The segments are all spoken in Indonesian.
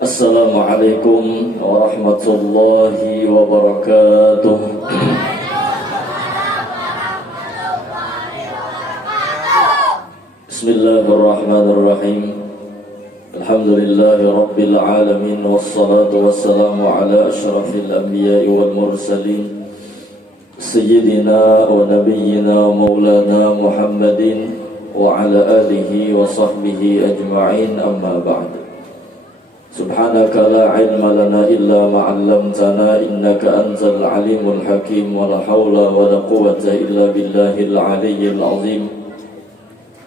Assalamualaikum warahmatullahi wabarakatuh. Bismillahirrahmanirrahim. Alhamdulillahi rabbil alamin, wassalatu wassalamu ala asyrafil anbiya'i wal mursalin, sayyidina wa nabiyyina maulana Muhammadin wa ala alihi wa sahbihi ajma'in, amma ba'd. Subhanaka la ilma lana illa ma 'allamtana innaka antal alimul hakim, wa la hawla wa la quwwata illa billahil aliyyil azim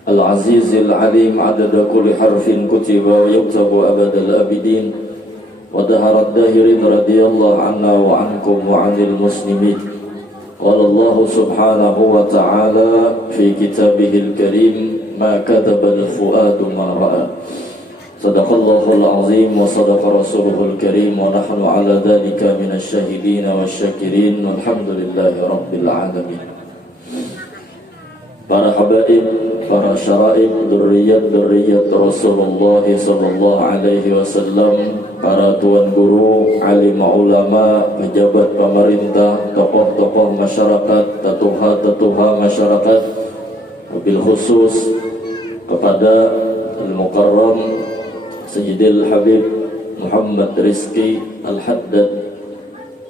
al azizil alim, adada kulli harfin kutiba wa yuktabu abadal abidin wa daharat dahirin radiyallahu anna wa ankum wa 'anil muslimin. Qala Allah subhanahu wa ta'ala fi kitabihil karim, ma katabal fuadu ma ra'a. Sadaqallahul azim wa sadaqa rasuluhul karim, wa nahnu ala dhalika minasy syahidin wasyakirin, walhamdulillahi rabbil alamin. Para habaib, para syaraib, dzurriyyat Rasulullah sallallahu alaihi wasallam, para tuan guru, alim ulama, pejabat pemerintah, tokoh-tokoh masyarakat, tatuha masyarakat, wabil khusus kepada Al-Mukarram Sayyidil Habib Muhammad Rizki Al-Haddad,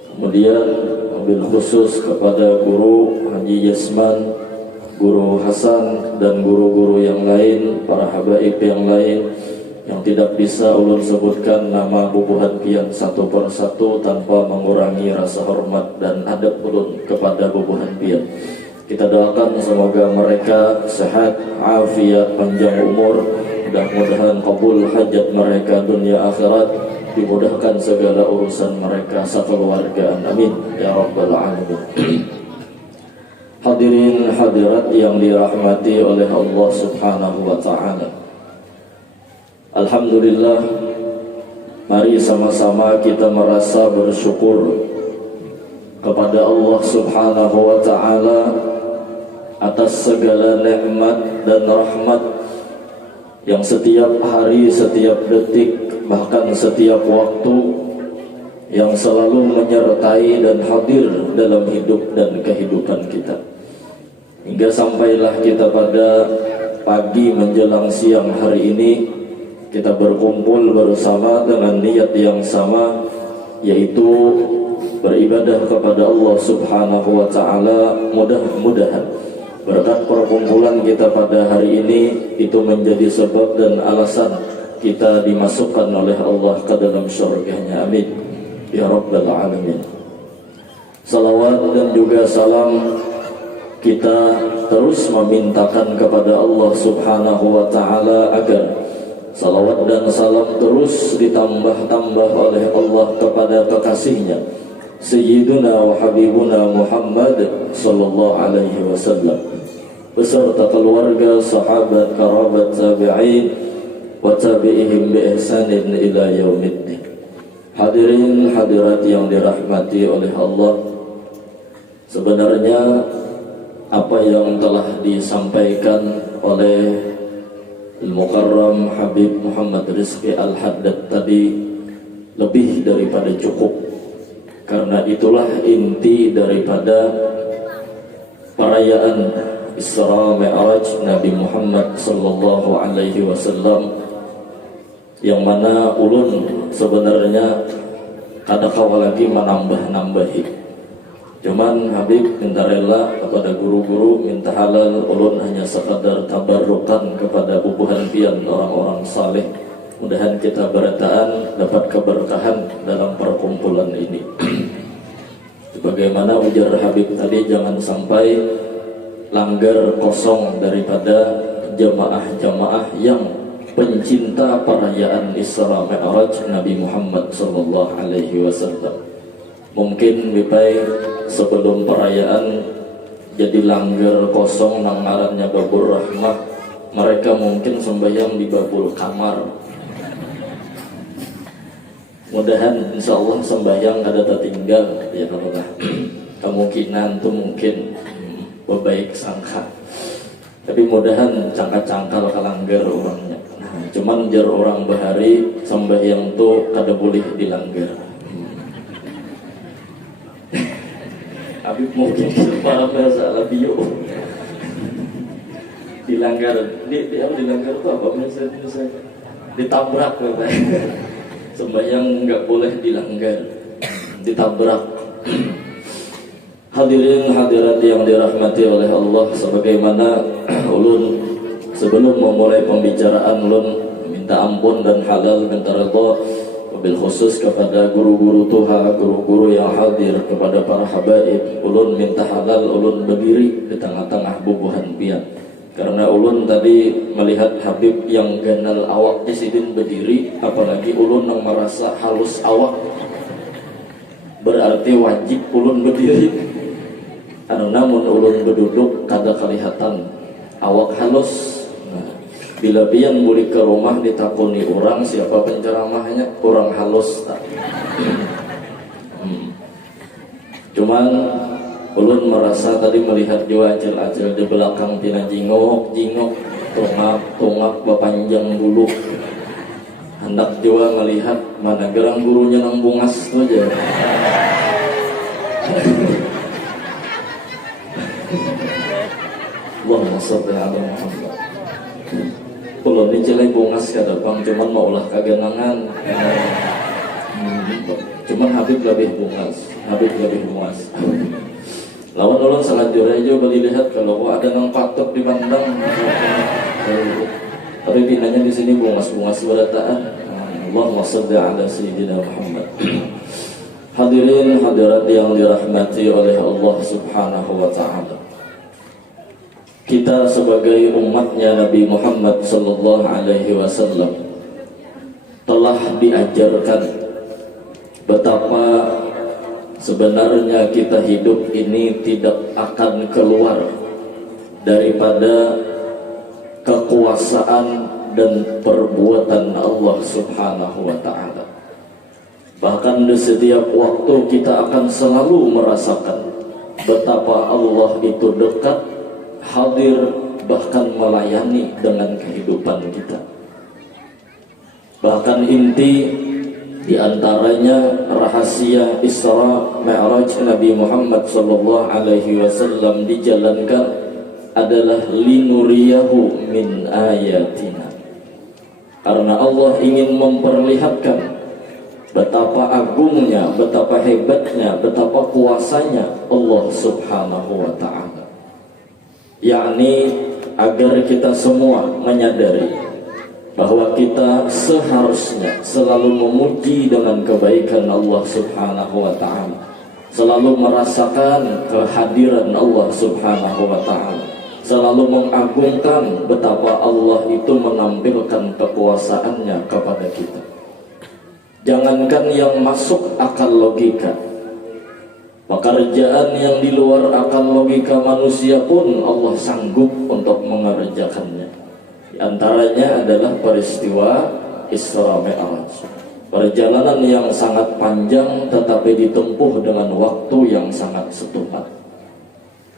kemudian wabil khusus kepada guru Haji Yasman, guru Hasan, dan guru-guru yang lain, para habaib yang lain yang tidak bisa ulun sebutkan nama bubuhan pian satu persatu tanpa mengurangi rasa hormat dan adab ulun kepada bubuhan pian. Kita doakan semoga mereka sehat, afiat, panjang umur, mudah-mudahan kabul hajat mereka dunia akhirat, dimudahkan segala urusan mereka sekeluargaan, amin ya rabbal alamin. Hadirin hadirat yang dirahmati oleh Allah subhanahu wa ta'ala, alhamdulillah, mari sama-sama kita merasa bersyukur kepada Allah subhanahu wa ta'ala atas segala nikmat dan rahmat yang setiap hari, setiap detik, bahkan setiap waktu yang selalu menyertai dan hadir dalam hidup dan kehidupan kita. Hingga sampailah kita pada pagi menjelang siang hari ini, kita berkumpul bersama dengan niat yang sama, yaitu beribadah kepada Allah subhanahu wa ta'ala. Mudah-mudahan berkat perkumpulan kita pada hari ini itu menjadi sebab dan alasan kita dimasukkan oleh Allah ke dalam syurganya, amin ya rabbal alamin. Salawat dan juga salam kita terus memintakan kepada Allah subhanahu wa ta'ala agar salawat dan salam terus ditambah-tambah oleh Allah kepada kekasihnya Sayyiduna wa Habibuna Muhammad sallallahu alaihi wasallam, beserta keluarga, sahabat, kerabat, tabi'in wa tabi'ihim bi ihsanin ila yaumiddin. Hadirin hadirat yang dirahmati oleh Allah, sebenarnya apa yang telah disampaikan oleh Al-Mukarram Habib Muhammad Rizki Al-Haddad tadi lebih daripada cukup, karena itulah inti daripada perayaan Isra Mi'raj Nabi Muhammad sallallahu alaihi wasallam, yang mana ulun sebenarnya kada kawal lagi menambah-nambahi. Cuman Habib minta rela kepada guru-guru, minta halal, ulun hanya sekadar tabarrukan kepada bubuhan pian orang-orang saleh. Mudahan kita berataan dapat keberkahan dalam perkumpulan ini. Bagaimana ujar Habib tadi, jangan sampai langgar kosong daripada jamaah-jamaah yang pencinta perayaan Isra Mi'raj Nabi Muhammad sallallahu alaihi wasallam. Mungkin bipai sebelum perayaan jadi langgar kosong nang ngarannya Babur Rahmah, mereka mungkin sembahyang di babul kamar. Mudahan insyaallah sembahyang ada tertinggal ya kalau kemungkinan tuh mungkin baik sangka, tapi mudahan cangkal-cangkal kalanggar orangnya. Nah, Cuman jar orang bahari sembahyang tuh kada boleh dilanggar. Habib mungkin para bahasa Arabio dilanggar, dilanggar itu apa misalnya ditabrak katanya. Sembahyang nggak boleh dilanggar, ditabrak. Hadirin hadirat yang dirahmati oleh Allah, sebagaimana ulun sebelum memulai pembicaraan ulun minta ampun dan halal minta redha wabil khusus kepada guru-guru Tuha, guru-guru yang hadir, kepada para habaib. Ulun minta halal ulun berdiri di tengah-tengah bubuhan pian, karena ulun tadi melihat Habib yang ganal awaknya sidin berdiri, apalagi ulun yang merasa halus awak, berarti wajib ulun berdiri. Namun ulun berduduk kada kelihatan awak halus. Bila pian balik ke rumah ditakuni orang siapa penceramahnya, orang halus tak. Cuman ulun merasa tadi melihat juga acil-acil di belakang tina jingok, tongak bapanjang bulu. Hendak juga melihat mana gerang gurunya nang bungas tu aja. Allahumma sholli ala Muhammad. Kalau dicelai bungas kada bang, cuman mau ulah kagenangan. Cuman Habib lebih bungas, Lawan ulun selanjutnya juga dilihat kalau ada nang patok dipandang. Tapi pinanya di sini bungas berataan. Allahumma sholli ala sayyidina Muhammad. Hadirin hadirat yang dirahmati oleh Allah Subhanahu wa taala. Kita sebagai umatnya Nabi Muhammad sallallahu alaihi wasallam telah diajarkan betapa sebenarnya kita hidup ini tidak akan keluar daripada kekuasaan dan perbuatan Allah Subhanahu wa taala. Bahkan di setiap waktu kita akan selalu merasakan betapa Allah itu dekat, hadir, bahkan melayani dengan kehidupan kita. Bahkan inti diantaranya rahasia Isra Mi'raj Nabi Muhammad sallallahu alaihi wasallam dijalankan adalah linuriyahu min ayatina, karena Allah ingin memperlihatkan betapa agungnya, betapa hebatnya, betapa kuasanya Allah Subhanahu wa ta'ala. Yakni agar kita semua menyadari bahwa kita seharusnya selalu memuji dengan kebaikan Allah Subhanahu wa ta'ala, selalu merasakan kehadiran Allah Subhanahu wa ta'ala, selalu mengagungkan betapa Allah itu menampilkan kekuasaannya kepada kita. Jangankan yang masuk akal logika, pekerjaan yang di luar akal logika manusia pun Allah sanggup untuk mengerjakannya. Di antaranya adalah peristiwa Isra Mi'raj, perjalanan yang sangat panjang tetapi ditempuh dengan waktu yang sangat setupat.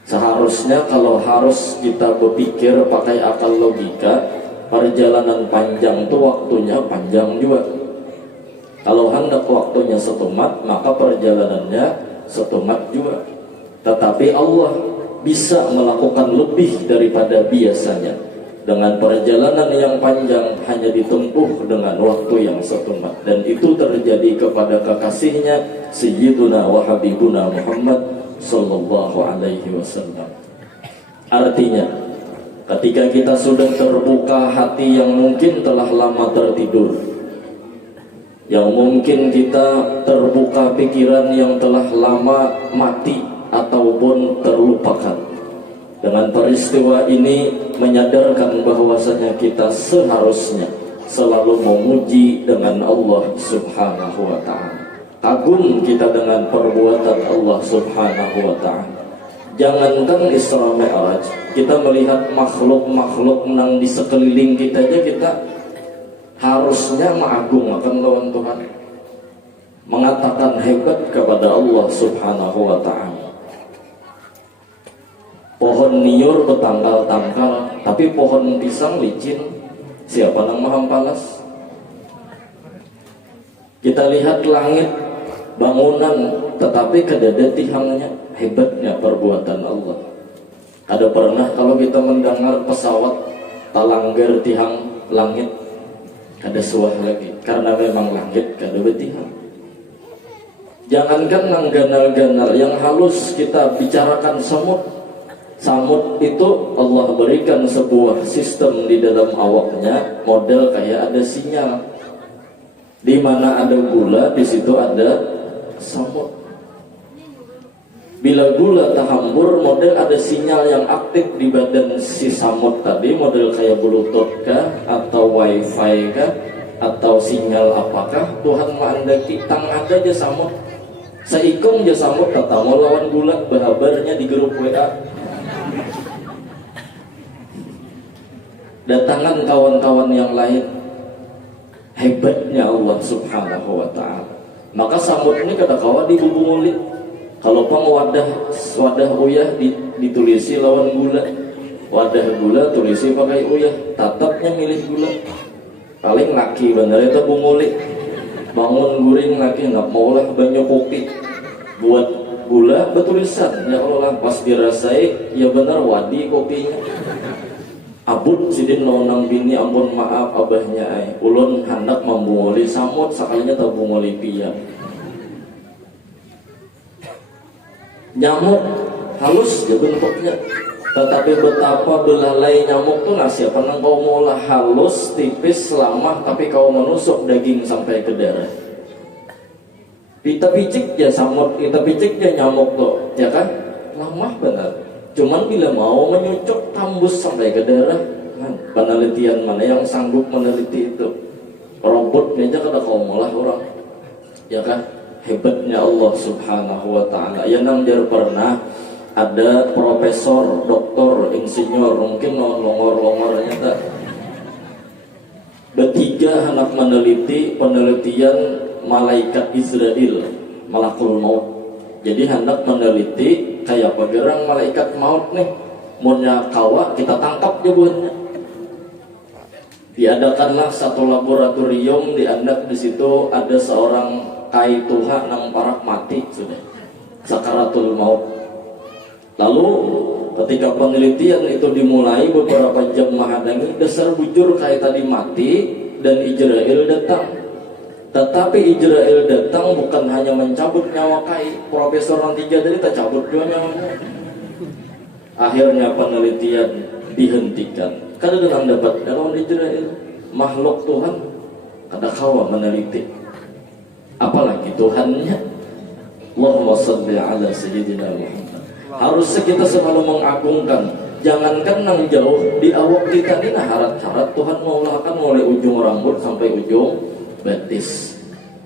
Seharusnya kalau harus kita berpikir pakai akal logika, perjalanan panjang itu waktunya panjang juga. Kalau hendak waktunya setumat, maka perjalanannya setumat juga. Tetapi Allah bisa melakukan lebih daripada biasanya. Dengan perjalanan yang panjang hanya ditempuh dengan waktu yang setumat. Dan itu terjadi kepada kekasihnya Sayyiduna wa Habibuna Muhammad sallallahu alaihi wasallam. Artinya, ketika kita sudah terbuka hati yang mungkin telah lama tertidur, yang mungkin kita terbuka pikiran yang telah lama mati ataupun terlupakan, dengan peristiwa ini menyadarkan bahwasanya kita seharusnya selalu memuji dengan Allah Subhanahu wa ta'ala. Kagum kita dengan perbuatan Allah Subhanahu wa ta'ala. Jangankan Isra Mi'raj, kita melihat makhluk-makhluk yang di sekeliling kita aja kita harusnya mengagungkan lawan Tuhan, mengatakan hebat kepada Allah Subhanahu wa ta'ala. Pohon niur bertangkal-tangkal, tapi pohon pisang licin. Siapa nang maha palas? Kita lihat langit, bangunan, tetapi kedada tihangnya. Hebatnya perbuatan Allah. Ada pernah kalau kita mendengar pesawat talanggar tihang langit, ada suah lagi, karena memang langit kada betihang. Jangankan nang ganal-ganal yang halus, kita bicarakan semut. Samut itu Allah berikan sebuah sistem di dalam awaknya, model kayak ada sinyal. Di mana ada gula, di situ ada samut. Bila gula terhambur, model ada sinyal yang aktif di badan si samut tadi, model kayak bluetooth kah, atau wifi kah, atau sinyal apakah, Tuhan menghendaki tang ada aja samut. Seikung aja samut, kata mau lawan gula, bahabarnya di grup WA. Datangan kawan-kawan yang lain. Hebatnya Allah subhanahu wa ta'ala. Maka samut ini kata kawan di bubung ulit. Kalau pang wadah uyah ditulisi lawan gula, wadah gula tulisi pakai uyah, tatapnya milih gula. Paling laki bener itu bumulik, bangun guring laki nggak maulah banyak kopi, buat gula betulisan ya Allah pas dirasai ya bener wadi kopinya. Abut sidin lawan bini ampun maaf abahnya ulun hendak membunguli samut sekalinya tak bunguli pia. Nyamuk halus ya bentuknya, tetapi betapa belalai nyamuk tuh nasihat nang kau mula halus, tipis, lamah, tapi kau menusuk daging sampai ke darah. Kita picik ya samut, kita picik ya nyamuk tuh, ya kan? Lamah benar. Cuman bila mau menyucuk tembus sampai ke darah, penelitian mana yang sanggup meneliti itu? Robotnya aja kada kau mula orang, ya kan? Hebatnya Allah subhanahu wa ta'ala. Yang nangjar pernah ada profesor, doktor, insinyur, mungkin longor-longornya tak. Bertiga anak meneliti penelitian malaikat Israel, malakul maut. Jadi hendak meneliti kayak pagerang malaikat maut nih. Maunya kawa kita tangkap jebuannya. Diadakanlah satu laboratorium, diandak di situ ada seorang kai Tuhan nang parak mati sudah sakaratul maut. Lalu ketika penelitian itu dimulai beberapa jam mahadangi dasar bujur kai tadi mati dan Israel datang. Tetapi Israel datang bukan hanya mencabut nyawa kai profesor yang tiga tadi tak cabut dua nyawanya. Akhirnya penelitian dihentikan karena dengan dapat dalam Israel makhluk Tuhan kada kawa meneliti. Apalagi Tuhannya. Allahumma shalli ala sayyidina Muhammad. Harusnya kita selalu mengagungkan. Jangankan nang jauh di awak kita ini harat-harat Tuhan maulakan mulai ujung rambut sampai ujung betis.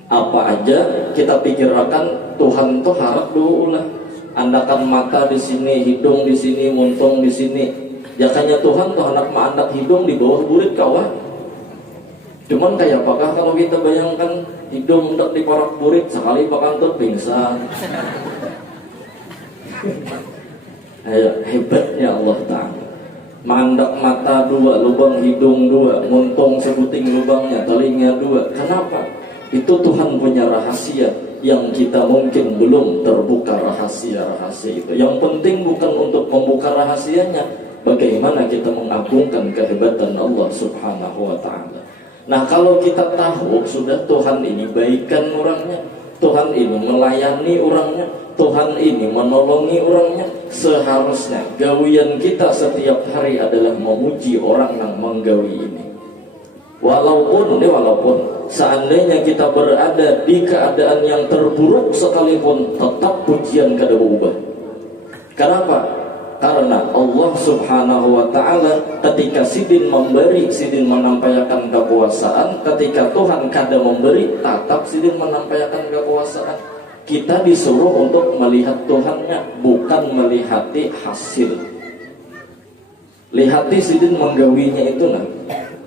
Apa aja kita pikirkan Tuhan tuh harap dulu lah. Andakan mata di sini, hidung di sini, muntung di sini. Jakanya Tuhan tuh anak mandak hidung di bawah burit kawan. Cuman kayak apakah kalau kita bayangkan hidung hendak diporak burit sekali bakal pingsan. Hebatnya Allah Ta'ala. Mandak mata dua, lubang hidung dua, muntung sebuting lubangnya, telinga dua. Kenapa? Itu Tuhan punya rahasia yang kita mungkin belum terbuka rahasia-rahasia itu. Yang penting bukan untuk membuka rahasianya, bagaimana kita mengagungkan kehebatan Allah Subhanahu wa Ta'ala. Nah kalau kita tahu sudah Tuhan ini baikkan orangnya, Tuhan ini melayani orangnya, Tuhan ini menolongi orangnya, seharusnya gawian kita setiap hari adalah memuji orang yang menggawi ini. Walaupun seandainya kita berada di keadaan yang terburuk sekalipun, tetap pujian kada berubah. Kenapa? Karena Allah subhanahu wa ta'ala ketika sidin memberi, sidin menampaikan kekuasaan. Ketika Tuhan kada memberi, tetap sidin menampaikan kekuasaan. Kita disuruh untuk melihat Tuhannya, bukan melihati hasil. Lihati sidin menggawinya itu nah.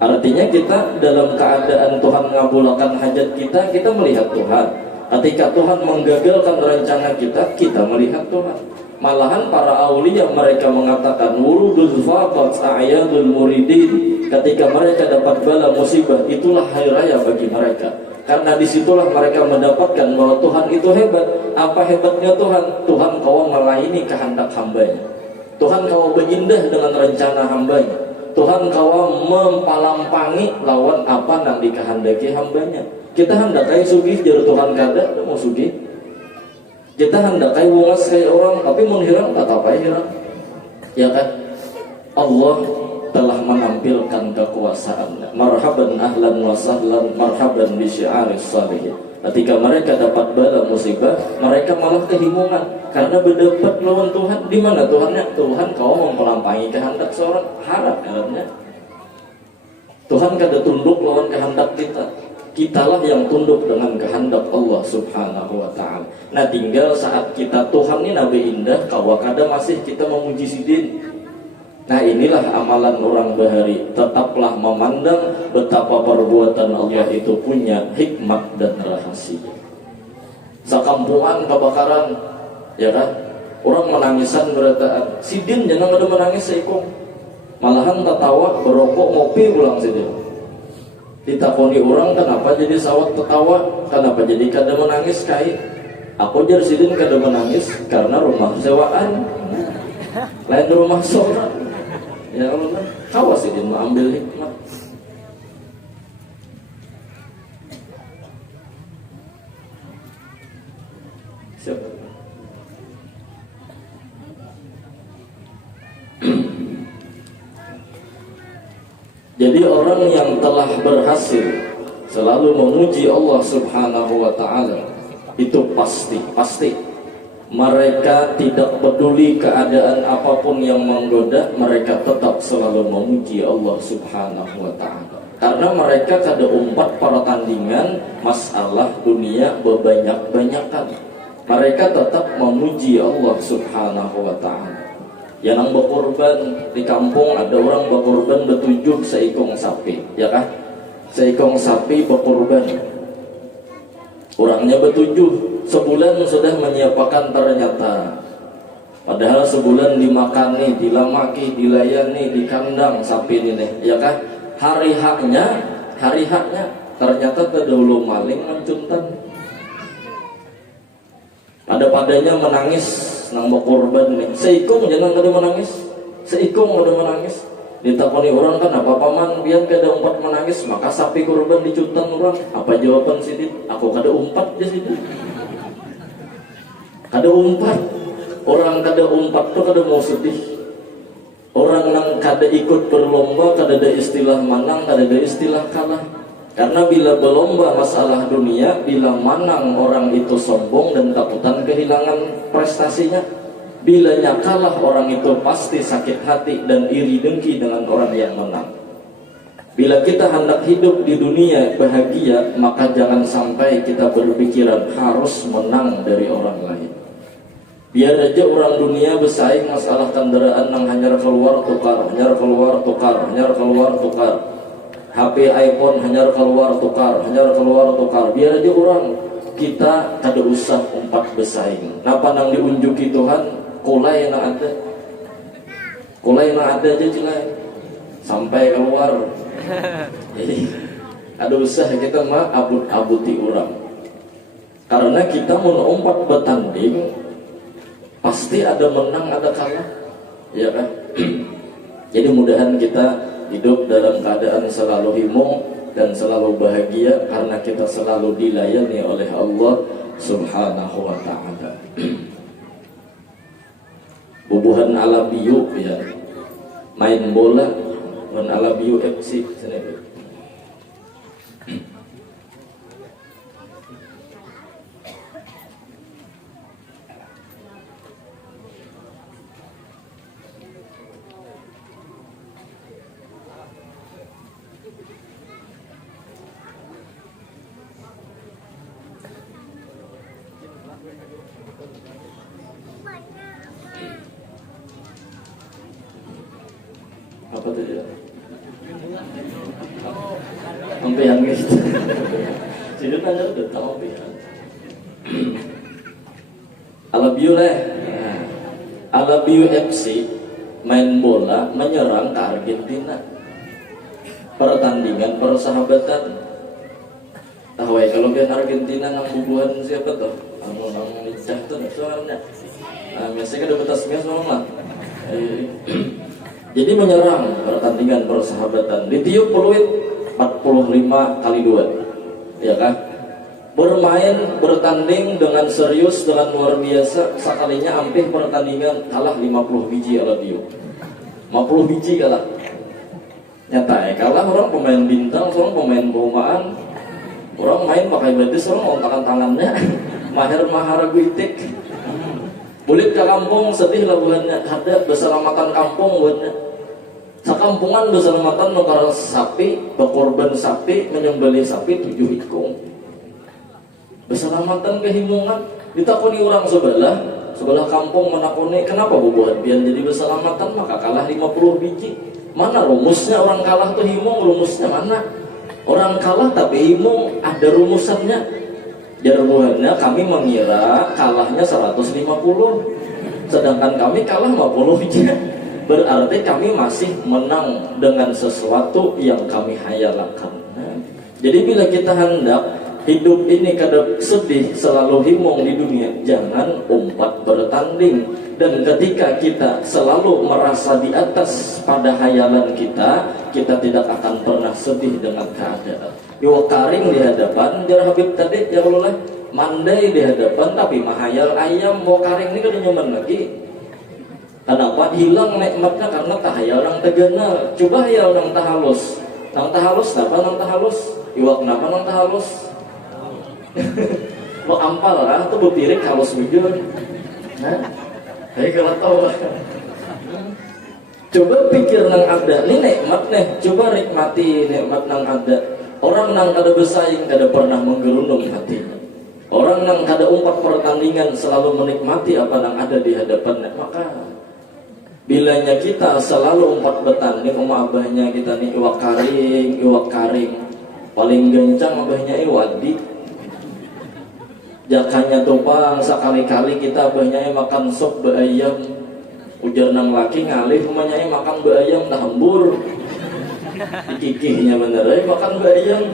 Artinya kita dalam keadaan Tuhan mengabulkan hajat kita, kita melihat Tuhan. Ketika Tuhan menggagalkan rencana kita, kita melihat Tuhan. Malahan para aulia mereka mengatakan wurudul faqat a'yadul muridin. ketika mereka dapat bala musibah, itulah hari raya bagi mereka. Karena disitulah mereka mendapatkan bahwa Tuhan itu hebat. Apa hebatnya Tuhan? Tuhan kau melayani kehendak hambanya. Tuhan kau berindah dengan rencana hambanya. Tuhan kau mempalampangi lawan apa yang dikehendaki hambanya. Kita hendakai sugih jadi Tuhan kada mau sugih. Kita hendakai bungas kayak orang, tapi mau hirang tak apa hirang. Ya kan? Allah telah menampilkan kekuasaannya. Marhaban ahlan wa sahlan, marhaban bi syi'aris salihin. Ketika mereka dapat bala musibah, mereka malah kehimungan karena berdebat lawan Tuhan. Di mana Tuhannya? Tuhan kau melampaui kehendak seorang, harap dalamnya. Tuhan kada tunduk lawan kehendak kita. Kitalah yang tunduk dengan kehendak Allah Subhanahu wa ta'ala. Nah, tinggal saat kita Tuhan ini nabi indah, kawa kada masih kita memuji sidin. Nah, inilah amalan orang bahari. Tetaplah memandang betapa perbuatan Allah itu punya hikmat dan rahasia. Sakampungan kebakaran, ya kan? Orang menangisan berataan. Sidin jangan ada menangis seikung. Malahan tertawa, berokok, ngopi ulang sidin. Ditakoni orang, kenapa jadi sawat tertawa? Kenapa jadi kada menangis kait? Aku jadi sidin kada menangis karena rumah sewaan, lain rumah seorang. Ya Allah, kawas ini mengambil hikmah. Siapa? Jadi orang yang telah berhasil selalu memuji Allah Subhanahu wa ta'ala, itu pasti mereka tidak peduli keadaan apapun yang menggoda, mereka tetap selalu memuji Allah Subhanahu wa ta'ala. Karena mereka kada umpat pertandingan masalah dunia berbanyak-banyakan. Mereka tetap memuji Allah Subhanahu wa ta'ala. Yang berkorban di kampung, ada orang berkorban betujuh seikong sapi, ya kan? Seikong sapi berkorban. Orangnya betujuh, sebulan sudah menyiapkan ternyata. Padahal sebulan dimakani, dilamaki, dilayani, dikandang sapi ini, ya kan? Hari haknya ternyata terdahulu maling mencuntan. Padanya menangis nang berkorban nih. Seikung jangan kada menangis. Seikung kada menangis. Ditakoni orang kan apa paman biar kada umpat menangis, maka sapi korban dicuntan orang. Apa jawaban sidin? Aku kada umpat di situ. Kada umpat. Orang kada umpat tuh kada mau sedih. Orang yang kada ikut berlomba kada ada istilah menang, kada ada istilah kalah. Karena bila berlomba masalah dunia, bila menang orang itu sombong dan takutan kehilangan prestasinya. Bila kalah orang itu pasti sakit hati dan iri dengki dengan orang yang menang. Bila kita hendak hidup di dunia bahagia, maka jangan sampai kita berpikiran harus menang dari orang lain. Biar aja orang dunia bersaing masalah kendaraan yang hanyar keluar tukar, hanyar keluar tukar, hanyar keluar tukar. HP iPhone hanyar keluar tukar, hanyar keluar tukar. Biar aja orang, kita kada usah umpat bersaing. Napa nang diunjuki Tuhan, kulai yang ada. Kulai yang ada aja cilai. Sampai keluar. Jadi ada usah kita mah abut-abuti orang. Karena kita mau umpat bertanding, pasti ada menang, ada kalah. Ya kan? Jadi mudahan kita hidup dalam keadaan selalu himung dan selalu bahagia karena kita selalu dilayani oleh Allah Subhanahu wa ta'ala. Bubuhan ala biu ya. Main bola dan ala biu FC sini. Apa tuh ya? Ampean gitu. Jadi nanya udah tahu ampean. Alabiu lah. Alabiu FC main bola menyerang ke Argentina. pertandingan persahabatan. Tahu ya kalau kan Argentina nang bubuhan siapa tuh? Nang licah tuh soalnya. Biasanya kan dapat tasnya sama. Jadi menyerang pertandingan persahabatan. Ditiup peluit 45 kali 2. Ya kan? Bermain, bertanding dengan serius, dengan luar biasa. Sekalinya hampir pertandingan kalah 50 biji ala dia. 50 biji kalah. Nyata ya, kalah orang pemain bintang, orang pemain bomaan. Orang main pakai betis, orang ontakan tangannya. Mahar guitik. Bulit ke kampung, sedih lah bulannya. Ada beselamatan kampung buatnya. Sakampungan beselamatan nukar sapi, berkorban sapi, menyembelih sapi 7 ikung. Beselamatan kehimungan. Ditakuni orang sebelah kampung menakuni, kenapa bubuhan pian jadi beselamatan maka kalah 50 biji. Mana rumusnya orang kalah tuh himung, rumusnya mana? Orang kalah tapi himung, ada rumusannya. Jaruhannya kami mengira kalahnya 150, sedangkan kami kalah 50 biji. Berarti kami masih menang dengan sesuatu yang kami hayalkan. Jadi bila kita hendak hidup ini kada sedih, selalu himung di dunia, jangan umpat bertanding. Dan ketika kita selalu merasa di atas pada hayalan kita, kita tidak akan pernah sedih dengan keadaan. Yo karing di hadapan, jar Habib tadi, ya Allah, mandai di hadapan tapi mahayal ayam, mau karing ini kada nyaman lagi. Kenapa? Hilang nikmatnya karena tahayal nang tegana. Coba hayal nang tahalus. Nang tahalus apa nang tahalus? Iwak kenapa nang tahalus? Lo ampal lah, tuh berpirik halus bujur. Nah, saya kalau tahu. Coba pikir nang ada, ini nikmat nih. Coba nikmati nikmat nang ada. Orang nang kada bersaing, kada pernah menggerundung hatinya. Orang nang kada umpat pertandingan selalu menikmati apa nang ada di hadapannya. Maka bilanya kita selalu umpat bertanding sama abahnya kita nih iwak karing. Paling gencang abahnya wadi. Jakanya topang sekali-kali kita abahnya makan sop beayam. Ujar nang laki ngalih rumahnya makan beayam dah hembur. Dikikihnya bener makan beayam.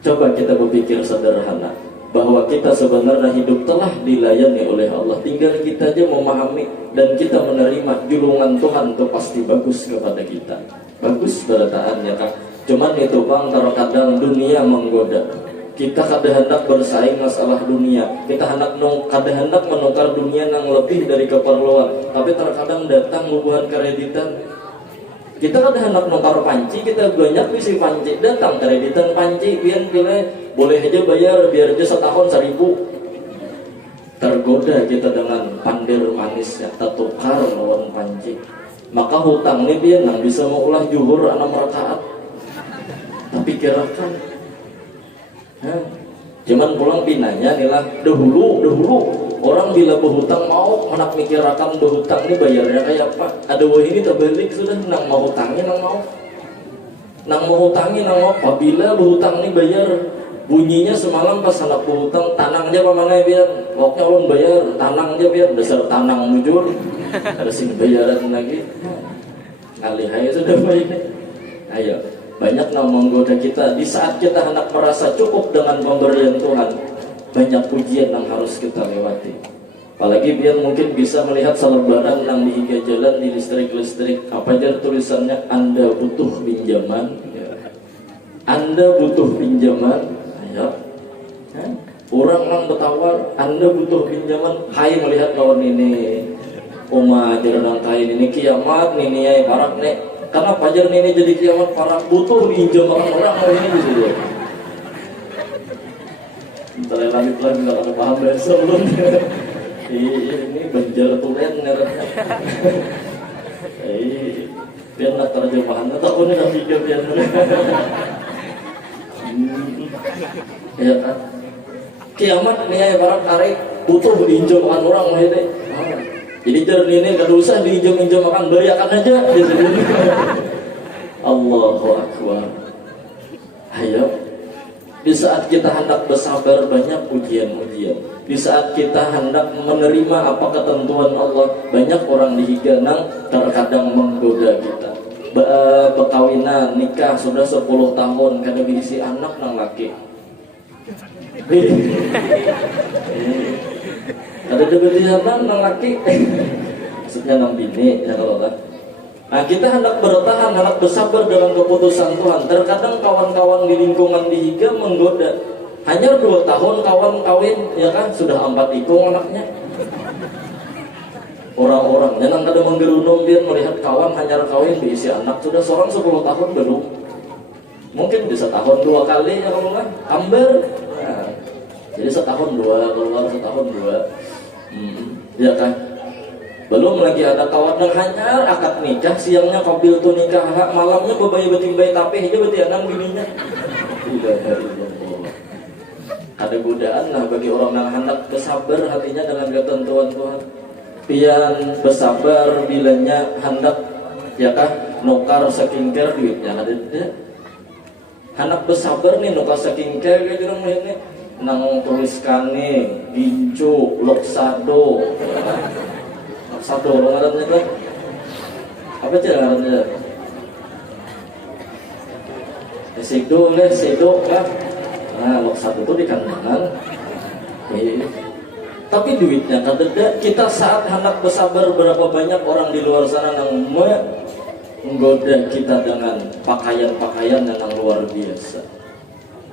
Coba kita berpikir sederhana bahwa kita sebenarnya hidup telah dilayani oleh Allah. Tinggal kita aja memahami dan kita menerima julungan Tuhan itu pasti bagus kepada kita. Bagus berataannya kan. Cuman itu bang, terkadang dunia menggoda. Kita kada hendak bersaing masalah dunia. Kita kada hendak menukar dunia yang lebih dari keperluan. Tapi terkadang datang hubungan kreditan. Kita kada hendak nukar panci, kita banyak bisi panci. Datang kreditan panci, biar pilih boleh aja bayar, biar aja setahun 1.000. Tergoda kita dengan pandir manis yang tertukar lawan panci. Maka hutang ini dia nang bisa mengulah juhur 6 rakaat. Tapi kirakan cuman pulang pinanya inilah dahulu orang bila berhutang mau menak mikirakan berhutang ini bayarnya kayak apa. Ada wah ini terbalik sudah nang mau hutangin nang mau hutangin apabila berhutang ini bayar. Bunyinya semalam pas anak berhutang tanang aja pamannya biar waktu ulun bayar tanang aja biar dasar tanang mujur ada sing bayaran lagi alih aja sudah baik. Ayo banyak yang menggoda kita di saat kita hendak merasa cukup dengan pemberian Tuhan. Banyak pujian yang harus kita lewati. Apalagi biar mungkin bisa melihat selebaran yang di hingga jalan di listrik apa aja tulisannya Anda butuh pinjaman ya. Anda butuh pinjaman ayo. Orang yang bertawar Anda butuh pinjaman. Hai melihat lawan ini Uma jalan kain ini kiamat ini ya parak nek. Karena pajar ini jadi kiamat para butuh diinjam orang ini bisa juga. Setelah lagi nggak ada paham dari sebelumnya. Ini banjar tulen neranya. Dia nak terjemahan atau pun nak video dia. Ya kan? Kiamat nih ya para tarik butuh diinjam orang ini. Jadi jernih ini gak usah diinjam-injam makan, beriakan aja. Allahu Akbar. Ayo. Di saat kita hendak bersabar banyak ujian-ujian. Di saat kita hendak menerima apa ketentuan Allah, banyak orang dihiganang terkadang menggoda kita. Bekawinan nikah sudah 10 tahun kada diisi anak nang laki. Ada debeti anak nang laki. Maksudnya nang bini ya kalau kan. Nah kita hendak bertahan, hendak bersabar dengan keputusan Tuhan. Terkadang kawan-kawan di lingkungan dihiga menggoda. Hanya 2 tahun kawan kawin, ya kan sudah 4 ikung anaknya. Orang-orang yang kada menggerunung dia melihat kawan hanya kawin diisi anak sudah seorang 10 tahun belum. Mungkin bisa tahun 2 kali ya kalau kan, amber. Nah, jadi setahun 2 keluar setahun 2, ya kan. Belum lagi ada kawan yang hanya akad nikah, siangnya kabil tu nikah, malamnya bebayi betimbai tapi aja beti anak bininya. Ada godaan lah bagi orang yang hendak bersabar hatinya dengan ketentuan Tuhan. Pian bersabar bilanya hendak ya kan nukar skincare duitnya ada tidak. Hendak bersabar nih nukar skincare kayak gitu nih nang tuliskan nih Gincu, Loksado. Satu orang ngarannya kan apa aja ngarannya sedo kan. Nah satu itu di kandangan tapi duitnya kan tidak. Kita saat hendak bersabar berapa banyak orang di luar sana yang menggoda kita dengan pakaian-pakaian yang luar biasa.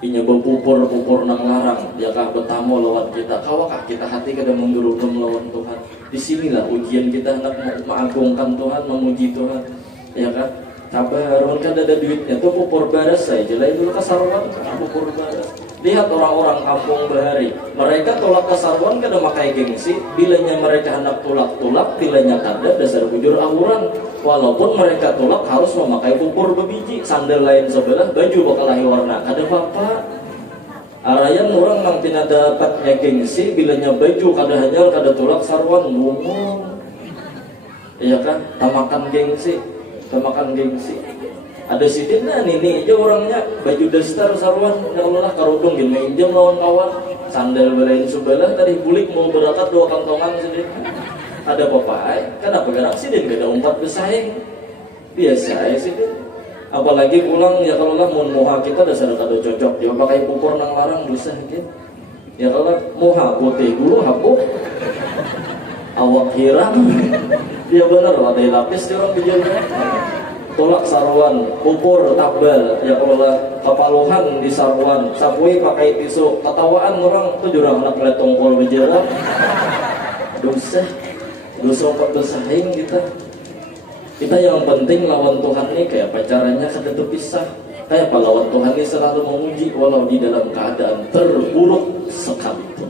Inya berpupur nang larang, ya kah bertamu lawan kita. Kawakah kita hati kada menggerudung lawan Tuhan. Disinilah ujian kita hendak mengagungkan Tuhan, memuji Tuhan, ya kan? Sabar, kan ada duitnya tuh pupur baras saja. Lain dulu kasarwan, pupur baras. Lihat orang-orang kampung bahari, mereka tolak kasarwan kada makai gengsi. Bilanya mereka hendak tulak, bilanya kada dasar bujur awuran. Walaupun mereka tolak harus memakai pupur bebiji, sandal lain sebelah, baju bakalahi warna kada apa-apa. Arayan orang nang tidak dapatnya gengsi, bilanya baju kada hanyar kada tulak sarwan bungong. Iya kan? Tamakan gengsi. Ada sidina nih aja orangnya baju daster sarwan, ya Allah karudung gini injem lawan kawan, sandal belain sebelah tadi bulik mau berangkat 2 kantongan sedih. Ada papai, kenapa gerak sih dia gak ada umpat bersaing biasa sih dia. Apalagi pulang ya kalau lah muha kita dasar kada cocok dia pakai pupur nang larang bisa gitu. Ya kalau muha putih dulu hapuk awak hiram dia benar ada lapis dia orang bijanya tolak sarwan pupur tabal ya kalau lah kepaluhan di sarwan sapui pakai tisu ketawaan orang tuh jurang anak lihat tongkol bijara dosa bersaing kita yang penting lawan Tuhan ini kayak pacarannya kada terpisah. Kayak lawan Tuhan ini selalu memuji walau di dalam keadaan terburuk sekalipun.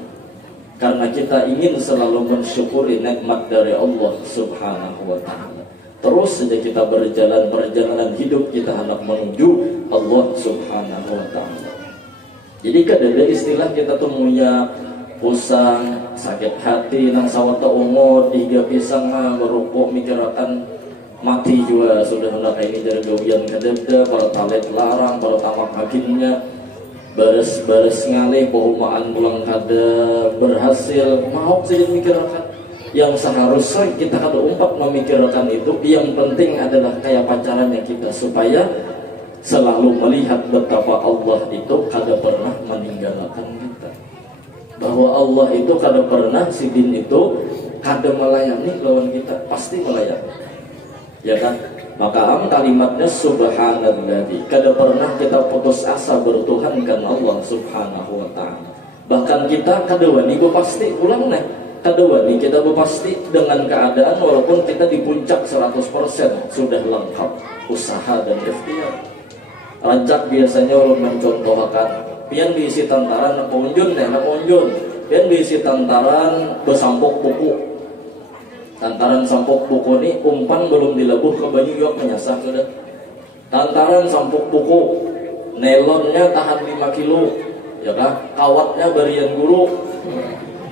Karena kita ingin selalu mensyukuri nikmat dari Allah Subhanahu wa taala. Terus saja kita berjalan perjalanan hidup kita hendak menuju Allah Subhanahu wa taala. Jadi kada ada istilah kita tuh punya pusang, sakit hati, nang sawata ungu, 3 pisang merupuk mikirakan mati juga sudah hendak ini dari gawian kadeda, para talet larang, para tamak hakinnya bares ngalih, perumahan pulang kada berhasil, mau saja mikirakan yang seharusnya kita kada umpat memikirkan itu. Yang penting adalah kayak pacarannya kita supaya selalu melihat betapa Allah itu kada pernah meninggalkan kita. Bahwa Allah itu kada pernah sidin itu kada melayani lawan kita, pasti melayani. Ya kan? Maka kalimatnya subhanalladzi, kada pernah kita putus asa bertuhankan Allah Subhanahu wa taala. Bahkan kita kada wani pasti ulang nih. Kada wani kita pasti dengan keadaan walaupun kita di puncak 100% sudah lengkap usaha dan ikhtiar. Rancak biasanya orang mencontohkan pian diisi tantaran napunjun pian diisi tantaran besampok buku. Tantaran sampok buku ini umpan belum dilebuh ke banyu yuk menyasar sudah. Tantaran sampok buku nelonnya tahan 5 kilo, ya kan? Kawatnya barian guru,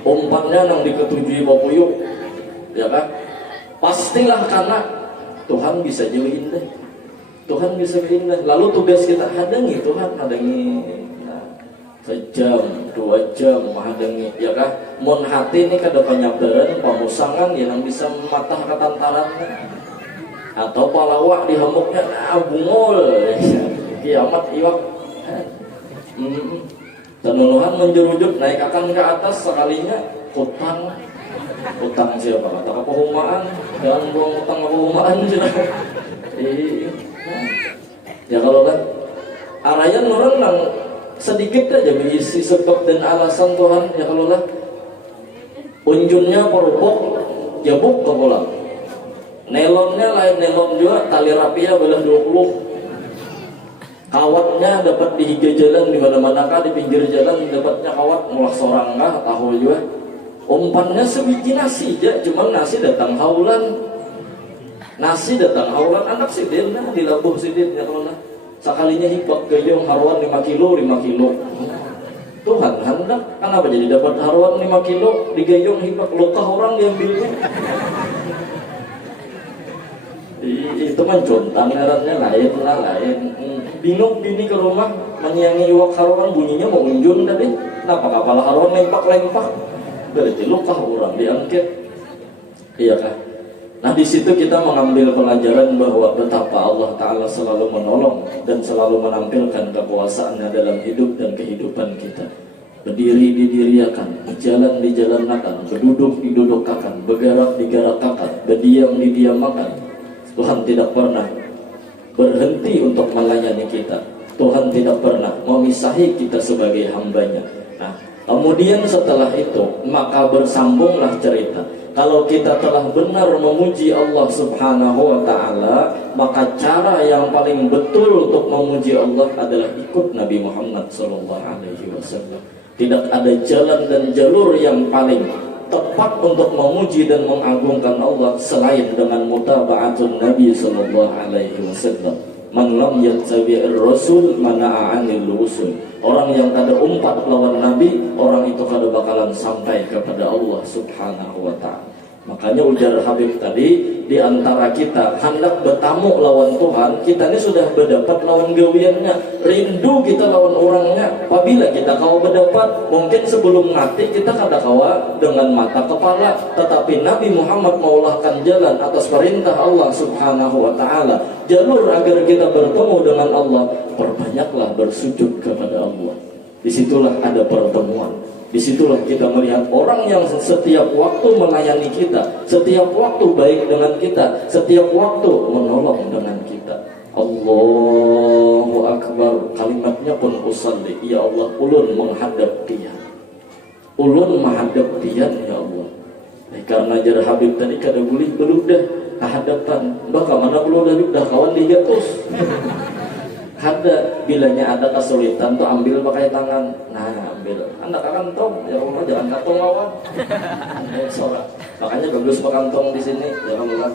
umpannya nang diketujui papuyuk, ya kan? Pastilah karena Tuhan bisa jauhin deh. Tuhan bisa jauhin deh. Lalu tugas kita hadangi Tuhan, hadangi sejam, 2 jam menghadangi, ya kah? Mun hati ini kada penyabaran, pamusangan yang bisa mematah ketantaran. atau palawak di hamuknya bungul kiamat iwak tenunuhan menjerujut naik akan ke atas sekalinya utang siapa kata kepehumaan jangan buang utang kepehumaan ya kalau kan arayan orang nang sedikit aja berisi sebab dan alasan Tuhan ya kalau lah unjunnya perupok jabuk ke bola nelonnya lain nelon juga tali rapia belah 20 kawatnya dapat di hingga jalan di mana-mana kah di pinggir jalan dapatnya kawat mulah sorang kah tahu juga umpannya sebiji nasi aja cuma nasi datang haulan anak sidin nah dilabuh sidin ya kalau lah sekalinya hibak gayung haruan 5 kilo Tuhan hendak kenapa jadi dapat haruan 5 kilo digayung hibak luka orang diambilnya itu kan contang eratnya lain bingung bini ke rumah menyiangi iwak haruan bunyinya mau unjun tadi kenapa kapal haruan lempak berarti luka orang diangkat iya kan nah di situ kita mengambil pelajaran bahwa betapa Allah Ta'ala selalu menolong dan selalu menampilkan kekuasaannya dalam hidup dan kehidupan kita berdiri didiriakan, berjalan dijalankan, berduduk didudukkan, bergerak digerakkan, berdiam didiamakan. Tuhan tidak pernah berhenti untuk melayani kita. Tuhan tidak pernah memisahi kita sebagai hambanya. Nah, kemudian setelah itu maka bersambunglah cerita. Kalau kita telah benar memuji Allah Subhanahu wa Ta'ala, maka cara yang paling betul untuk memuji Allah adalah ikut Nabi Muhammad SAW. Tidak ada jalan dan jalur yang paling tepat untuk memuji dan mengagungkan Allah selain dengan mutaba'atun Nabi SAW. Man lam yattabi'ir rasul mana'anil usul. Orang yang kada umpat lawan Nabi, orang itu kada bakalan sampai kepada Allah Subhanahu wa Ta'ala. Makanya ujar Habib tadi, di antara kita hendak bertamu lawan Tuhan, kita ini sudah berdapat lawan gawiannya, rindu kita lawan orangnya. Apabila kita kau berdapat, mungkin sebelum mati kita kada kawa dengan mata kepala, tetapi Nabi Muhammad maulahkan jalan atas perintah Allah Subhanahu wa Ta'ala, jalur agar kita bertemu dengan Allah. Perbanyaklah bersujud kepada Allah. Disitulah ada pertemuan. Disitulah kita melihat orang yang setiap waktu melayani kita, setiap waktu baik dengan kita, setiap waktu menolong dengan kita. Allahu Akbar. Kalimatnya pun usalli, ya Allah, ulun menghadap dia, ulun menghadap dia ya Allah. Karena jar Habib tadi kada boleh beludah hadapan, bahkan mana beludah dah kawan digatus. Ada bilanya ada kesulitan tuh ambil pakai tangan. Nah, ambil. Anak kantong, ya Allah jangan kantong lawan. Sorak. Makanya bagus kantong di sini. Ya Allah.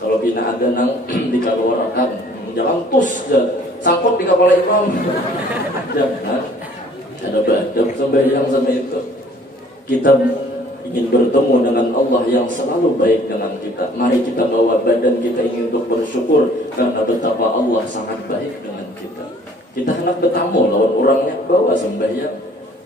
Kalau bina ada nang dikeluarkan, jangan tus dan sangkut di kepala imam. Jangan. Ada badam sembahyang sama itu. Kita ingin bertemu dengan Allah yang selalu baik dengan kita. Mari kita bawa badan kita ini untuk bersyukur karena betapa Allah sangat baik dengan kita. Kita hendak bertamu lawan orangnya, bawa sembahyang.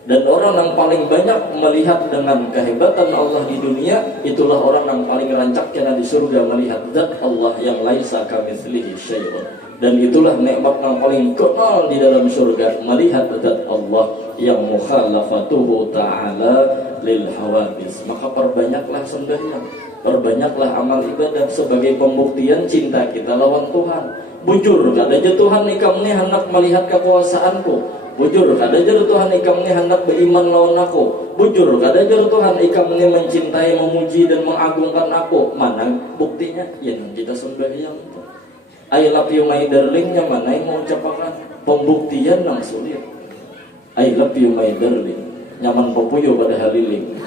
Dan orang yang paling banyak melihat dengan kehebatan Allah di dunia, itulah orang yang paling rancak karena di surga melihat zat Allah yang laisa kamitslihi syai'un. Dan itulah nikmat yang paling kenal di dalam surga, melihat zat Allah yang mukhalafatuhu ta'ala lil hawadis. Maka perbanyaklah sembahyang, perbanyaklah amal ibadah sebagai pembuktian cinta kita lawan Tuhan. Bujur kada aja Tuhan ikam ni hendak melihat kekuasaanku. Bujur kada aja Tuhan ikam ni hendak beriman lawan aku. Bujur kada aja Tuhan ikam ni mencintai, memuji dan mengagungkan aku. Mana buktinya? Ya kita sembahyang. I love you my darlingnya mana yang mau ucapkan? Pembuktian yang sulit. I love you my darling. Nyaman popuyo pada haliling.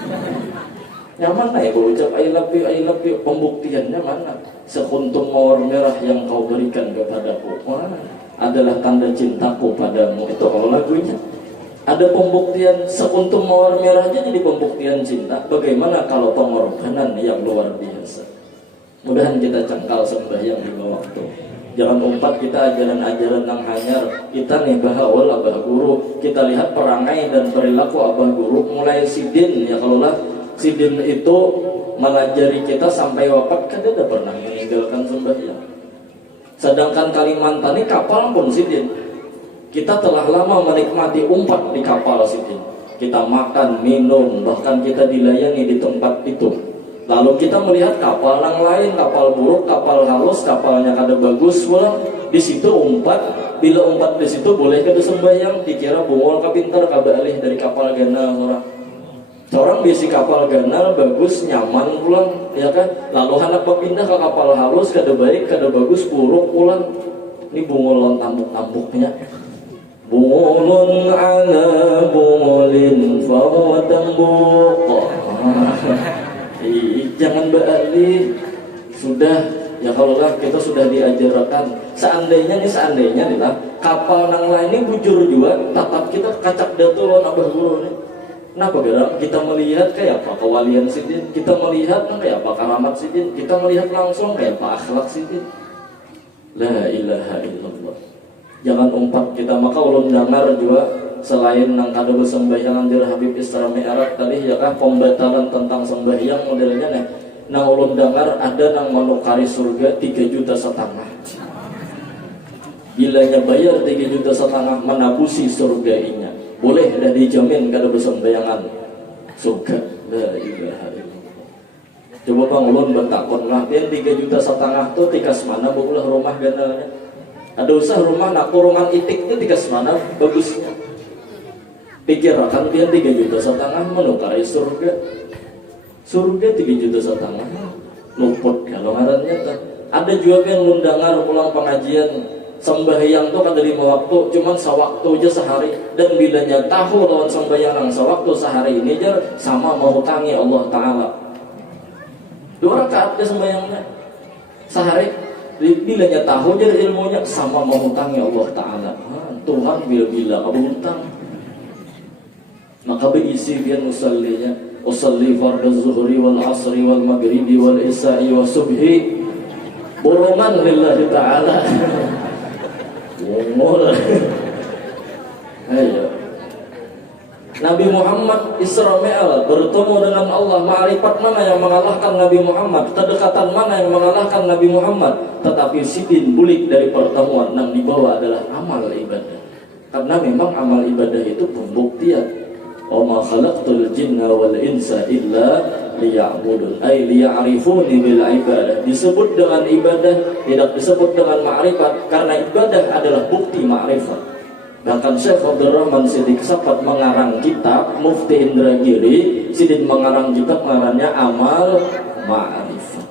Nyaman lah ya kalau ucap I love you. Pembuktiannya mana? Sekuntum mawar merah yang kau berikan kepadaku. Wah, adalah tanda cintaku padamu. Itu kalau lagunya. Ada pembuktian sekuntum mawar merah aja jadi pembuktian cinta. Bagaimana kalau pengorbanan yang luar biasa? Mudahan kita cengkal sembahyang lima waktu. Jangan umpat kita ajaran-ajaran yang hanyar. Kita nih bahawal abah guru. Kita lihat perangai dan perilaku abah guru. Mulai sidin ya kalau lah sidin itu melajari kita sampai wafat kan dia udah pernah meninggal. meninggalkan sembahyang. Sedangkan Kalimantan ini kapal pun sidin, kita telah lama menikmati umpat di kapal sidin. Kita makan, minum, bahkan kita dilayani di tempat itu. Lalu kita melihat kapal yang lain, kapal buruk, kapal halus, kapalnya kada bagus pula. Di situ umpat, bila umpat di situ boleh kada sembahyang, dikira bungol kapinter kada alih dari kapal ganal orang. Seorang bisi kapal ganal bagus, nyaman pulang, ya kan? Lalu hendak berpindah ke kapal halus, kada baik, kada bagus, buruk pulang. Ini bungolon tambuk-tambuknya. Bungulun ala bungulin fahuwa tambuk. Jangan beralih. Sudah, ya kalau lah kita sudah diajarkan. Seandainya nih lah, kapal nang lain ini bujur juga, tatap kita kacak datu lawan abah guru nih. Kenapa gerak? Kita melihat kayak apa kewalian sidin, kita melihat kayak apa karamat sidin, kita melihat langsung kayak apa akhlak sidin. La ilaha illallah. Jangan umpat kita, maka ulun dengar juga selain nang kada bersembahyangan dir Habib Isra Mi'raj tadi ya kah pembatalan tentang sembahyang modelnya nih. Nang ulun dengar ada nang menukari surga 3,5 juta. Bilanya bayar 3,5 juta menabusi surga inya. Boleh dah dijamin kada bersembahyangan surga. La ilaha illallah. Coba bang ulun bertakon lah, 3,5 juta tuh tikas mana bukulah rumah ganalnya. Ada usaha rumah nak kurungan itik itu tiga semana bagusnya. Pikirkan dia 3,5 juta menukari surga. Surga 3,5 juta. Luput kalau ngarannya tak. Ada juga yang undangan pulang pengajian sembahyang tuh kada 5 waktu, cuman sewaktu aja sehari. Dan bilanya tahu lawan sembahyang sewaktu sehari ini aja sama mau tangi Allah Taala. 2 rakaat dia sembahyangnya sehari. Bilanya tahu jadi ilmunya sama mengutangi Allah Ta'ala. Tuhan bila-bila kamu hutang, maka berisi dia usallinya. Usalli fardhu zuhri wal asri wal maghribi wal isya'i wa subhi buruman lillahi ta'ala. Ayo. Nabi Muhammad Isra Mi'raj bertemu dengan Allah. Ma'rifat mana yang mengalahkan Nabi Muhammad? Kedekatan mana yang mengalahkan Nabi Muhammad? Tetapi sidin bulik dari pertemuan yang dibawa adalah amal ibadah. Karena memang amal ibadah itu pembuktian. Wa ma khalaqtul jinna wal insa illa liya'budun ay liya'rifuni bil ibadah. Disebut dengan ibadah, tidak disebut dengan ma'rifat, karena ibadah adalah bukti ma'rifat. Bahkan Syekh Abdurrahman Siddiq Sapat mengarang kitab, Mufti Indragiri Siddiq mengarang kitab ngarannya Amal Ma'rifat.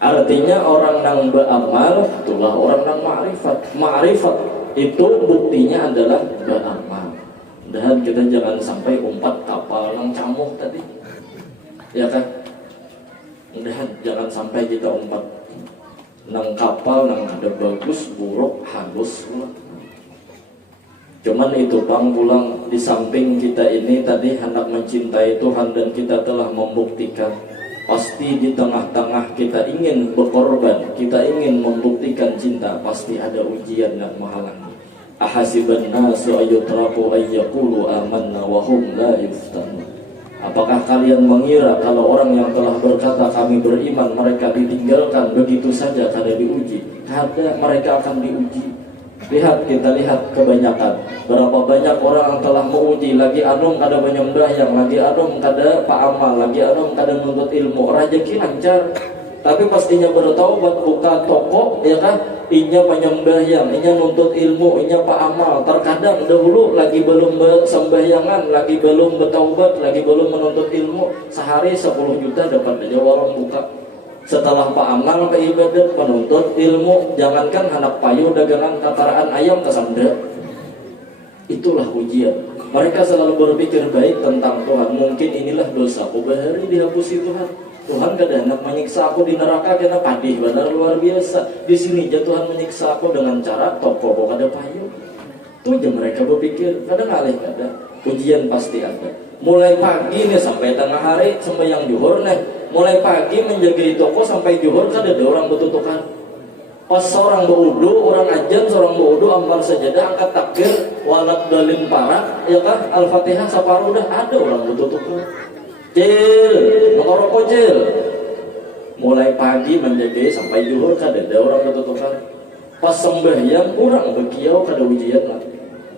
Artinya orang yang beramal itulah orang yang ma'rifat. Ma'rifat itu buktinya adalah beramal. Dan kita jangan sampai umpat kapal yang camuk tadi, ya kan? Dan jangan sampai kita umpat nang kapal nang ada bagus, buruk, halus. Cuman itu bang pulang di samping kita ini tadi hendak mencintai Tuhan dan kita telah membuktikan. Pasti di tengah-tengah kita ingin berkorban, kita ingin membuktikan cinta, pasti ada ujian dan menghalangi. Ahasiban nasu ayyutraku ayyaqulu amanna wa hum la yuftanun. Apakah kalian mengira kalau orang yang telah berkata kami beriman mereka ditinggalkan begitu saja kada diuji? Kada, mereka akan diuji. Lihat, kita lihat kebanyakan berapa banyak orang yang telah menguji, lagi anum kada menyembahyang, lagi anum kada paamal, lagi anum kada menuntut ilmu, rezeki lancar. Tapi pastinya bertaubat buka toko, ya kan? Inya menyembahyang, inya nuntut ilmu, inya paamal. Terkadang dahulu lagi belum bersembahyangan, lagi belum bertaubat, lagi belum menuntut ilmu, sehari 10 juta dapat aja warung buka. Setelah paamal ke ibadat, penuntut ilmu, jangankan anak payu dagangan kataraan ayam kesandra. Itulah ujian. Mereka selalu berpikir baik tentang Tuhan. Mungkin inilah dosaku bahari dihapusi Tuhan. Tuhan kadang hendak menyiksa aku di neraka karena padih benar luar biasa. Di sini aja Tuhan menyiksa aku dengan cara toko kok ada payu. Itu aja mereka berpikir. Kadang alih kadang ujian pasti ada. Mulai pagi nih sampai tengah hari sembahyang zuhur nih. Mulai pagi menjaga di toko sampai zuhur kan ada orang bertutukan. Pas seorang berwudu, orang ajan, seorang berwudu ampar sajadah, angkat takbir, walak dalin parak, ya kan? Al-Fatihah saparuh udah ada orang bertutukan. Cil, ngerokok cil. mulai pagi menjaga sampai zuhur kada ada orang ketutupan. Pas sembahyang kurang bekiau kada ujian lah.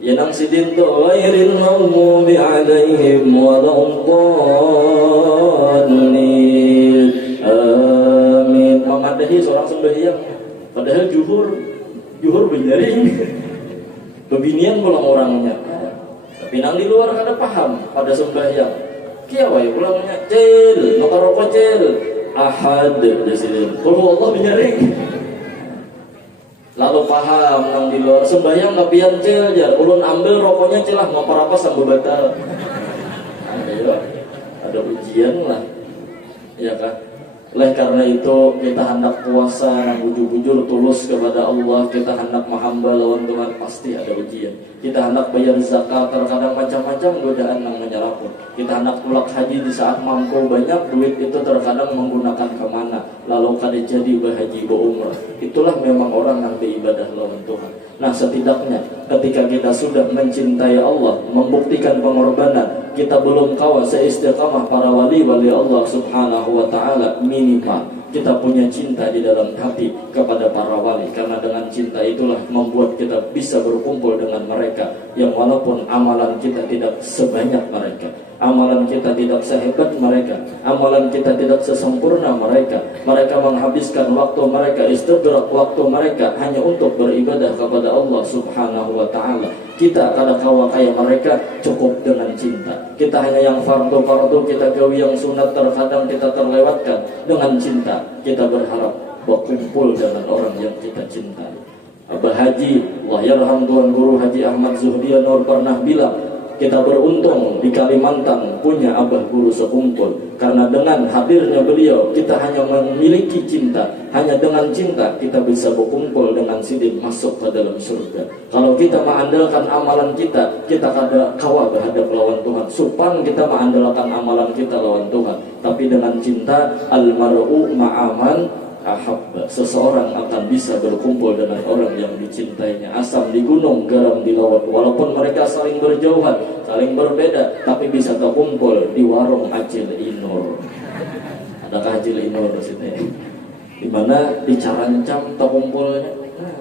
Ya nang sidin tu ghairil maghdubi alaihim waladdallin. Amin. Memadahi seorang sembahyang padahal zuhur berjaring. Bebinian pulang orangnya. Tapi nang di luar kada paham pada sembahyang. Kiawai pulangnya cil, makaroko cil. Ahad desinin. Kalau Allah menyaring. Lalu paham nang di luar sembahyang ngapian cil jar. Ulun ambil rokoknya celah ngapar apa sambil batal. Ada ujian lah. Ya kan? Oleh karena itu kita hendak puasa yang bujur-bujur tulus kepada Allah, kita hendak menghamba lawan Tuhan, pasti ada ujian. Kita hendak bayar zakat, terkadang macam-macam godaan yang menyerapun. Kita hendak tulak haji di saat mampu, banyak duit itu terkadang menggunakan kemana, lalu kada jadi berhaji berumrah. Itulah memang orang yang beribadah lawan Tuhan. Nah setidaknya ketika kita sudah mencintai Allah, membuktikan pengorbanan, kita belum kawa seistiqamah para wali-wali Allah subhanahu wa ta'ala, minimal kita punya cinta di dalam hati kepada para wali. Karena dengan cinta itulah membuat kita bisa berkumpul dengan mereka, yang walaupun amalan kita tidak sebanyak mereka, amalan kita tidak sehebat mereka, amalan kita tidak sesempurna mereka, mereka menghabiskan waktu mereka, istidrak waktu mereka hanya untuk beribadah kepada Allah subhanahu wa ta'ala. Kita kada kawa kayak mereka, cukup dengan cinta. Kita hanya yang fardu-fardu kita gawi, yang sunat terkadang kita terlewatkan. Dengan cinta kita berharap berkumpul dengan orang yang kita cintai. Abah Haji, Allahyarham Tuan Guru Haji Ahmad Zuhdiya Nur pernah bilang, kita beruntung di Kalimantan punya abah guru sekumpul. Karena dengan hadirnya beliau, kita hanya memiliki cinta. Hanya dengan cinta kita bisa berkumpul dengan sidin masuk ke dalam surga. Kalau kita mengandalkan amalan kita, kita kada kawa berhadap lawan Tuhan. Supan kita mengandalkan amalan kita lawan Tuhan. Tapi dengan cinta, al-mar'u ma'aman ahabba, seseorang akan bisa berkumpul dengan orang yang dicintainya. Asam di gunung, garam di laut. Walaupun mereka saling berjauhan, saling berbeda, tapi bisa terkumpul di warung Acil Inur. Adakah Acil Inur di sini? Di mana di Carancam terkumpulnya,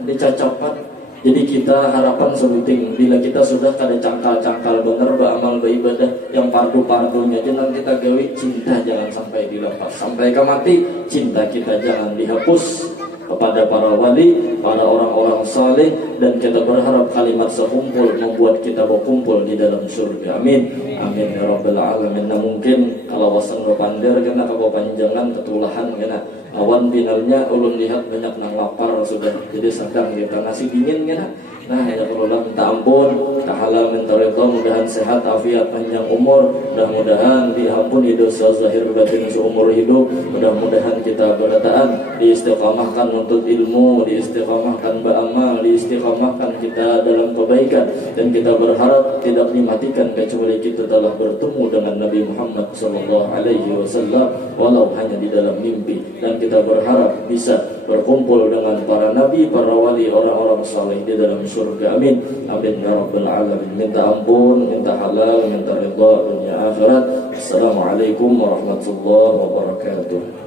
di Cacapan. Jadi kita harapan sebuting bila kita sudah kada cangkal-cangkal bener beramal beribadah yang pardu-pardunya, jangan kita gawi cinta, jangan sampai dilepas sampai ke mati. Cinta kita jangan dihapus kepada para wali, para orang-orang saleh, dan kita berharap kalimat sekumpul membuat kita berkumpul di dalam surga. Amin. Amin ya rabbal alamin. Nah mungkin kalau wasan berpandir kena kepanjangan ketulahan kena awan finalnya ulun lihat banyak nang lapar sudah, jadi sedang kita nasi dingin kena. Nah ya kalau minta ampun, minta halal, minta ridha, mudahan sehat, afiat, panjang umur, mudah-mudahan diampuni dosa zahir batin seumur hidup. Mudah-mudahan kita berataan diistiqamahkan untuk ilmu, diistiqamahkan beramal, diistiqamahkan kita dalam kebaikan, dan kita berharap tidak dimatikan kecuali kita telah bertemu dengan Nabi Muhammad SAW, walau hanya di dalam mimpi. Dan kita berharap bisa berkumpul dengan para nabi, para wali, orang-orang saleh di dalam surga. Amin. Amin ya rabbal alamin. Minta ampun, minta halal, minta ridha dunia akhirat. Assalamualaikum warahmatullahi wabarakatuh.